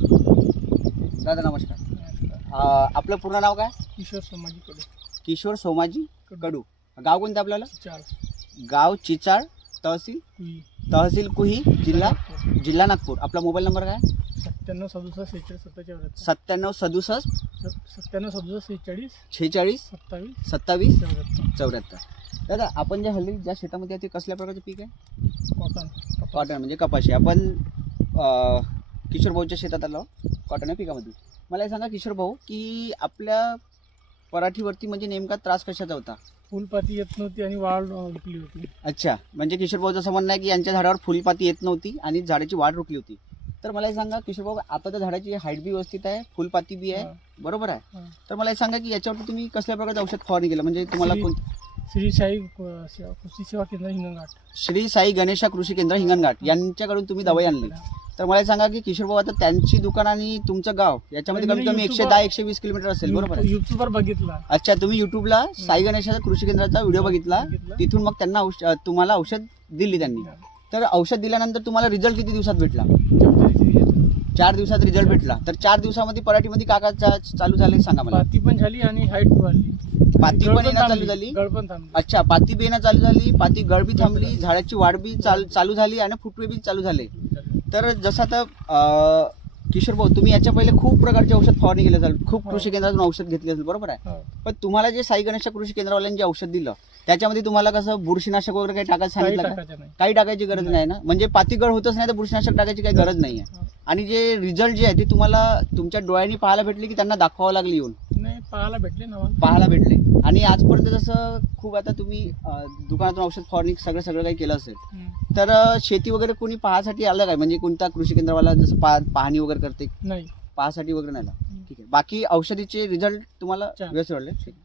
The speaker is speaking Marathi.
दादा नमस्कार. आपलं पूर्ण नाव काय? किशोर समाजीकडे किशोर सोमाजी कडू. गाव कोणतं आपल्याला? चार गाव चिचाळ तहसील? तहसील कुही जिल्हा? जिल्हा नागपूर. आपला मोबाईल नंबर काय? सत्त्याण्णव सदुसष्ट सेहेचाळीस सत्तेचाळीस सत्त्याण्णव सदुसष्ट? सत्त्याण्णव सदुसष्ट सेहेचाळीस. शेहेचाळीस सत्तावीस. सत्तावीस? चौऱ्याहत्तर. दादा आपण जे हल्ली ज्या शेतामध्ये आहे ते कसल्या प्रकारचं पीक आहे? कॉटन. कॉटन म्हणजे कपाशी. आपण किशोर भाऊच्या शेतात आलो कॉटन या पिकामध्ये. मला हे सांगा किशोर भाऊ की आपल्या पराठीवरती म्हणजे नेमका त्रास कशाचा होता? फुलपाती येत नव्हती आणि वाढ रुकली होती. अच्छा म्हणजे किशोर भाऊचं असं म्हणणं आहे की यांच्या झाडावर फुलपाती येत नव्हती आणि झाडाची वाढ रोखली होती. तर मला हे सांगा किशोर भाऊ आता त्या झाडाची हाईट बी व्यवस्थित आहे फुलपाती बी आहे. बरोबर आहे? हा. तर मला हे सांगा की याच्यावरती तुम्ही कसल्या प्रकारचं औषध फवारणी केलं? म्हणजे तुम्हाला श्री- कोण श्री साई कृषी सेवा केंद्र हिंगणघाट. श्री साई गणेशा कृषी केंद्र हिंगणघाट. यांच्याकडून तुम्ही दवाई आणली. तर मला सांगा की किशोर भाऊ आता त्यांची दुकान आणि तुमचं गाव याच्यामध्ये कमीत कमी एकशे दहा एकशे वीस किलोमीटर असेल बरोबर? आहे युट्यूबवर बघितला. अच्छा तुम्ही युट्यूबला साई गणेशाचा कृषी केंद्राचा व्हिडिओ बघितला. बघितला. तिथून मग त्यांना औष- तुम्हाला औषध दिली त्यांनी. तर औषध दिल्यानंतर तुम्हाला रिझल्ट किती दिवसात भेटला. चार दिवसात रिझल्ट भेटला. तर चार दिवसामध्ये पराठीमध्ये काका चालू झाले सांगा मला. पाती पण झाली आणि हाईट वाढली. पाती पण येणं. चालू झाली? थांबली. अच्छा पाती बी येणं चालू झाली पाती गळ बी थांबली. झाडाची वाढ बी चाल- चालू झाली आणि फुटवे बी चालू झाले. तर जसं आता किशोर भाऊ तुम्ही याच्या पहिले खूप प्रकारचे औषध फवारणी केले असेल खूप हो. कृषी केंद्रातून औषध घेतले असेल बरोबर आहे हो. पण तुम्हाला जे साई गणेश कृषी केंद्रावाल्यांनी जे औषध दिलं त्याच्यामध्ये तुम्हाला कसं बुरशीनाशक वगैरे काही टाकायचं सांगितलं काही टाकायची गरज नाही. ना म्हणजे पातीगळ होतच नाही तर बुरशीनाशक टाकायची काही गरज नाही आहे हो. आणि जे रिझल्ट जे आहे ते तुम्हाला तुमच्या डोळ्यांनी पाहायला भेटले की त्यांना दाखवावं लागले येऊन पाहायला भेटले ना मला. पाहायला भेटले. आणि आजपर्यंत जसं खूप आता तुम्ही अं, दुकानातून औषध फवारणी सगळं सगळं काही केलं असेल हम्म. तर अं, शेती वगैरे कोणी पाहासाठी आलं काय? म्हणजे कोणता कृषी केंद्रवाला जसं पा पाहणी वगैरे करते? नाही. पाहासाठी वगैरे नाही आला. ठीक आहे. बाकी औषधीचे रिझल्ट तुम्हाला. व्यवस्थित वाटले? ठीक आहे.